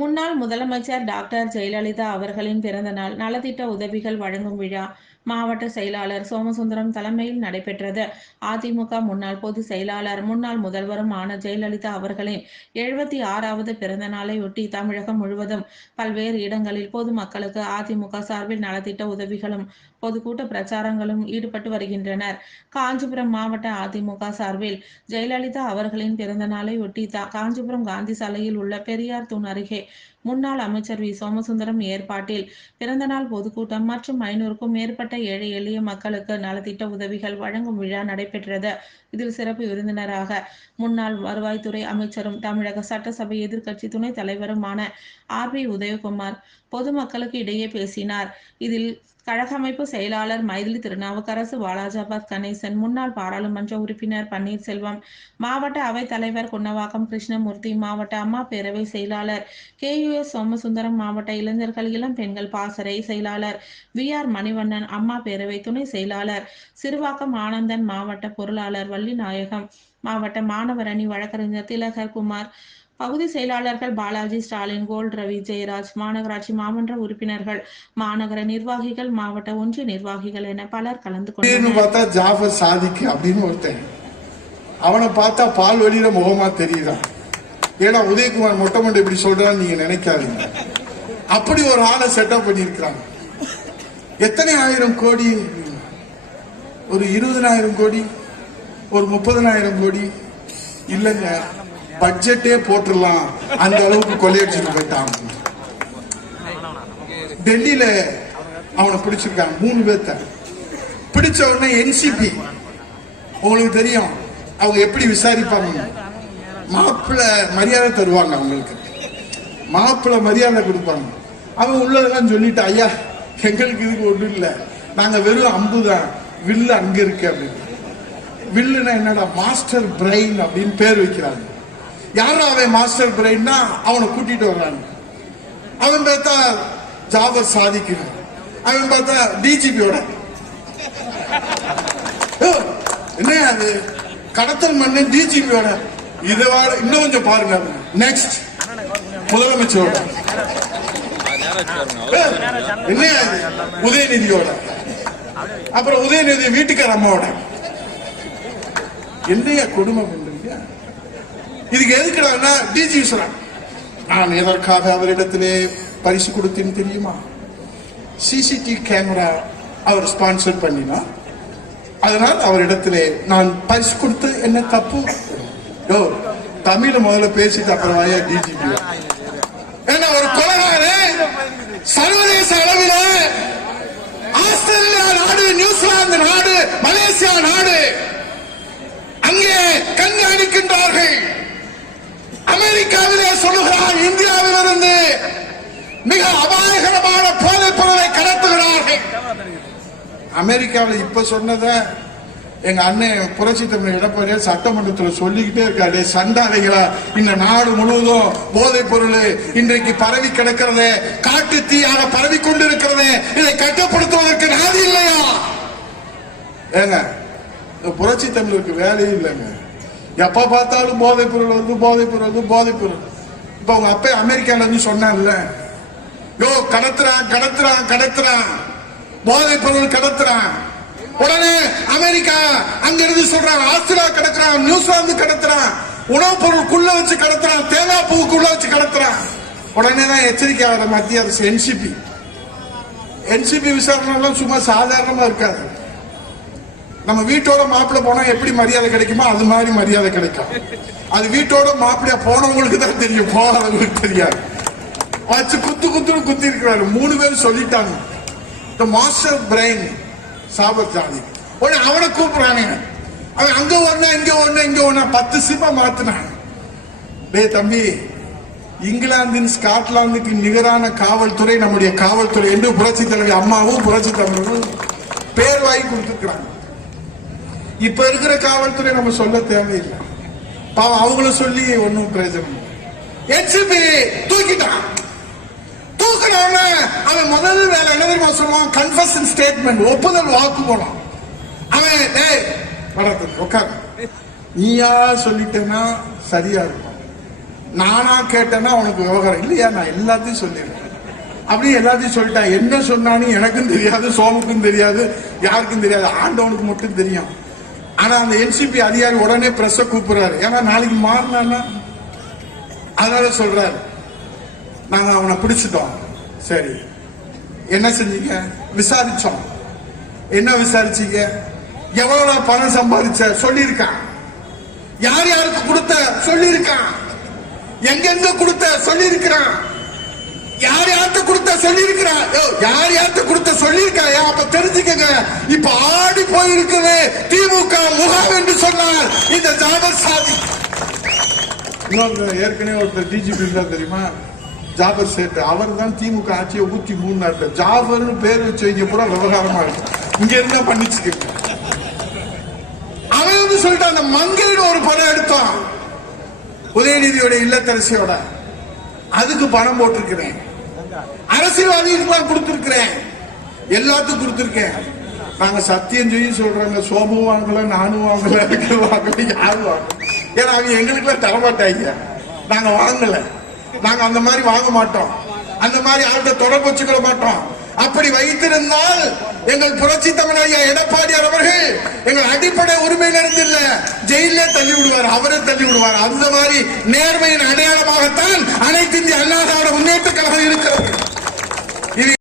முன்னாள் முதலமைச்சர் டாக்டர் ஜெயலலிதா அவர்களின் பிறந்தநாள் நலத்திட்ட உதவிகள் வழங்கும் விழா மாவட்ட செயலாளர் சோமசுந்தரம் தலைமையில் நடைபெற்றது. அதிமுக முன்னாள் பொதுச் செயலாளர் முன்னாள் முதல்வரும் ஆன ஜெயலலிதா அவர்களின் 76வது பிறந்த நாளையொட்டி தமிழகம் முழுவதும் பல்வேறு இடங்களில் பொதுமக்களுக்கு அதிமுக சார்பில் நலத்திட்ட உதவிகளும் பொதுக்கூட்ட பிரச்சாரங்களும் ஈடுபட்டு வருகின்றனர். காஞ்சிபுரம் மாவட்ட அதிமுக சார்பில் ஜெயலலிதா அவர்களின் பிறந்த நாளையொட்டி காஞ்சிபுரம் காந்தி சாலையில் உள்ள பெரியார் தூண் அருகே முன்னாள் அமைச்சர் வி சோமசுந்தரம் ஏற்பாட்டில் பிறந்தநாள் பொதுக்கூட்டம் மற்றும் 500க்கும் மேற்பட்ட ஏழை எளிய மக்களுக்கு நலத்திட்ட உதவிகள் வழங்கும் விழா நடைபெற்றது. இதில் சிறப்பு விருந்தினராக முன்னாள் வருவாய்த்துறை அமைச்சரும் தமிழக சட்டசபை எதிர்க்கட்சி துணைத் தலைவருமான RB உதயகுமார் பொதுமக்களுக்கு இடையே பேசினார். இதில் கழக அமைப்பு செயலாளர் மைதிலி திருநாவுக்கரசு, வாலாஜாபாத் கணேசன், முன்னாள் பாராளுமன்ற உறுப்பினர் பன்னீர்செல்வம், மாவட்ட அவைத் தலைவர் குன்னவாக்கம் கிருஷ்ணமூர்த்தி, மாவட்ட அம்மா பேரவை செயலாளர் KUS சோமசுந்தரம், மாவட்ட இளைஞர்கள் இளம் பெண்கள் பாசறை செயலாளர் VR மணிவண்ணன், அம்மா பேரவை துணை செயலாளர் சிறுவாக்கம் ஆனந்தன், மாவட்ட பொருளாளர் வள்ளிநாயகம், மாவட்ட மாணவர் அணி வழக்கறிஞர் திலகர் குமார், பகுதி செயலாளர்கள் பாலாஜி, ஸ்டாலின், கோல்ட் ரவி, ஜெயராஜ், மாநகராட்சி மாமன்ற உறுப்பினர்கள், மாநகர நிர்வாகிகள், மாவட்ட ஒன்றிய நிர்வாகிகள் என பலர் கலந்து கொண்டனர். ஜாஃபர் சாதிக் அப்படின்னு ஒருத்தன், அவனை பார்த்தா பால் வழியில முகமா தெரியுதான். ஏன்னா உதயகுமார் மொட்டை மண்டை இப்படி சொல்றான்னு நீங்க நினைக்காதீங்க. அப்படி ஒரு ஆளை செட்டப் பண்ணிருக்கிறாங்க. எத்தனை ஆயிரம் கோடி? ஒரு 20,000 கோடி, ஒரு 30,000 கோடி இல்லைங்க. பட்ஜெட்டே போட்டுடலாம், அந்த அளவுக்கு கொள்ளையடிச்சுட்டு போயிட்டான். டெல்லியில அவனை பிடிச்சிருக்காங்க 3 பேர்த்த. பிடிச்ச உடனே NCP உங்களுக்கு தெரியும் அவங்க எப்படி விசாரிப்பாங்க. மாப்பிள்ள மரியாதை தருவாங்க, அவங்களுக்கு மாப்பிள்ள மரியாதை கொடுப்பாங்க. அவன் உள்ளதெல்லாம் சொல்லிட்டு, ஐயா எங்களுக்கு இதுக்கு ஒன்றும் இல்லை, நாங்க வெறும் அம்புதான், வில்லு அங்க இருக்கு அப்படின்னு. வில்லுனா என்னடா, மாஸ்டர் பிரெயின் அப்படின்னு பேர் வைக்கிறாங்க. யாரும் அவன் மாஸ்டர் பிரெயின்னா அவனை கூட்டிட்டு வர்றாங்க. அவன் பார்த்தா ஜாபர் சாதிக்கிறான், அவன் பார்த்தா DGPயோட. என்ன அது கடத்தல் மண்ணு DGPயோட, இதை இன்னும் கொஞ்சம் பாருங்க. நெக்ஸ்ட் முதலமைச்சரோட, என்ன உதயநிதியோட, அப்புறம் உதயநிதி வீட்டுக்கார அம்மாவோட. என்னையா கொடுமை பண்றீங்க? இதுக்கு எதுக்குறாங்கன்னா DGP சொல்றான், நான் எதற்காக அவரிடத்திலே பரிசு கொடுத்தேன்னு தெரியுமா? CCTV கேமரா அவர் ஸ்பான்சர் பண்ணினா, அதனால் அவரிடத்திலே நான் பரிசு கொடுத்து என்ன தப்பு? தமிழ முதல்ல பேசிட்டு அப்புறம் DGP. ஏன்னா ஒரு கொலைகாரே சர்வதேச அளவில் ஆஸ்திரேலியா நாடு, நியூசிலாந்து நாடு, மலேசியா நாடு அங்கே கண்காணிக்கின்றார்கள். அமெரிக்காவிலே சொல்லுகிறார், இந்தியாவிலிருந்து மிக அபாயகரமான போதைப் பொருளை கடத்துகிறார்கள். அமெரிக்காவில் இப்ப சொன்னத எங்க அண்ணன் புரட்சி தமிழ் எடப்பாடியார் சட்டமன்றத்தில் சொல்லிக்கிட்டே இருக்காரு. சண்டாதைகளா, இந்த நாடு முழுவதும் போதைப் பொருள் இன்றைக்கு பரவி கிடக்கிறது, காட்டு தீயாக பரவி கொண்டிருக்கிறது. இதை கட்டுப்படுத்துவதற்கு நாதி இல்லையா? ஏங்க புரட்சி தமிழுக்கு வேலையும் இல்லைங்க. எப்ப பார்த்தாலும் போதைப் பொருள் வந்து போதைப் பொருள் வந்து போதைப் பொருள். இப்ப உங்க அப்பா அமெரிக்கால இருந்து சொன்னார்ல, யோ கடத்துறான் கடத்துறான் கடத்துறான், போதைப் பொருள் கடத்துறான். உடனே அமெரிக்கா அங்கிருந்து சொல்றாங்க, ஆஸ்திரேலியா கடத்துறான், நியூசிலாந்து கடத்துறான், உணவுப் பொருளுக்குள்ள வச்சு கடத்துறான், தேங்காய் பூவுக்குள்ள வச்சு கடத்துறான். உடனே தான் எச்சரிக்கை ஆகிற மத்திய அரசு NCP விசாரணை எல்லாம் சும்மா சாதாரணமா இருக்காது. நம்ம வீட்டோட மாப்பிள்ள போனா எப்படி மரியாதை கிடைக்குமோ அது மாதிரி மரியாதை கிடைக்கும். அது வீட்டோட மாப்பிள்ளையா போனவங்களுக்கு தான் தெரியும், போகாதவங்களுக்கு தெரியாது. வச்சு குத்து குத்துன்னு குத்தி இருக்கிறாரு. 3 பேரும் சொல்லிட்டாங்க. மாஸ்டர் பிரெயின் சாபர் ஜாதி. உடனே அவனை கூப்பிடுறானே, அவன் அங்க ஒண்ணு இங்க ஒண்ணு இங்க ஒண்ணு 10 சிப்பா மாத்தினான். டே தம்பி, இங்கிலாந்தின் ஸ்காட்லாந்துக்கு நிகரான காவல்துறை நம்முடைய காவல்துறை என்று புரட்சி தலைவி அம்மாவும் புரட்சி தமிழரும் பேர் வாங்கி கொடுத்துருக்கிறாங்க. இப்ப இருக்கிற காவல்துறை நம்ம சொல்ல தேவையில்லை. பாவம் அவங்கள சொல்லி ஒன்னும் பிரயோஜனம் இல்லை. NCP தூக்கிட்டான். தூக்கினவன அவன் முதல் வேலை என்ன தெரியுமா சொல்லுவான்? கன்ஃபஷன் ஸ்டேட்மெண்ட், ஒப்புதல் வாக்கு போனான். அவன் உட்கார், நீயா சொல்லிட்டேன்னா சரியா இருக்கும். நானா கேட்டேன்னா உனக்கு விவகாரம் இல்லையா, நான் எல்லாத்தையும் சொல்லிடுறேன். அப்படியே எல்லாத்தையும் சொல்லிட்டான். என்ன சொன்னான்னு எனக்கும் தெரியாது, சோமுக்கும் தெரியாது, யாருக்கும் தெரியாது, ஆண்டவனுக்கு மட்டும் தெரியும். ஆனா அந்த என்சிபி அதிகாரி உடனே பிரஸ் கூப்பிடுறாரு. ஏன்னா நாளைக்கு மாறினா அதனால சொல்றாரு, நாங்க அவனை பிடிச்சிட்டோம். சரி, என்ன செஞ்சீங்க? விசாரிச்சோம். என்ன விசாரிச்சீங்க? எவ்வளவு பணம் சம்பாதிச்ச சொல்லியிருக்கான். யார் யாருக்கு கொடுத்த சொல்லியிருக்கான். எங்கெங்க கொடுத்த சொல்லியிருக்கிறான். யார் யார்கிட்ட கொடுத்த சொல்லியிருக்கிறான். யார் யார்கிட்ட கொடுத்த சொல்லியிருக்கான். அப்ப தெரிஞ்சுக்கங்க, இப்ப ஆடி போயிருக்குது திமுக முகாம் என்று சொன்னால் இந்த ஜாபர் சாதி. இன்னொரு ஏற்கனவே ஒருத்தர் டிஜிபி இருந்தார் தெரியுமா, ஜாபர் சேட்டு. அவர் தான் திமுக ஆட்சியை 3 நாட்கள் ஜாபர்னு பேர் வச்சு வைக்க பூரா விவகாரமா இருக்கு. இங்க இருந்தா பண்ணிச்சுக்க. அவன் வந்து சொல்லிட்டான், அந்த மங்கைன்னு ஒரு படம் எடுத்தான் உதயநிதியோட இல்லத்தரசியோட, அதுக்கு பணம் போட்டிருக்கிறேன். அரசியல்வாதிகளுக்கு கொடுத்திருக்கிறேன், எல்லாத்துக்கும் கொடுத்திருக்கேன். நாங்க சத்தியம் செய்ய சொல்றாங்க, சோமும் வாங்கல, நானும் வாங்கல, வாங்கல, யாரும் வாங்கல. ஏன்னா அவங்க எங்களுக்கு தரமாட்டாங்க, நாங்க வாங்கல. நாங்க அந்த மாதிரி வாங்க மாட்டோம், அந்த மாதிரி ஆள்கிட்ட தொடர்பு வச்சுக்கிற மாட்டோம். அப்படி வைத்திருந்தால் எங்கள் புரட்சி தமிழ் எடப்பாடியார் அவர்கள் எங்கள் அடிப்படை உரிமை நடத்தில்ல ஜெயிலே தள்ளி விடுவார், அவரே தள்ளி விடுவார். அந்த மாதிரி நேர்மையின் அடையாளமாகத்தான் அனைத்து இந்திய அண்ணா திராவிட முன்னேற்ற கழகம் இருக்கிறது.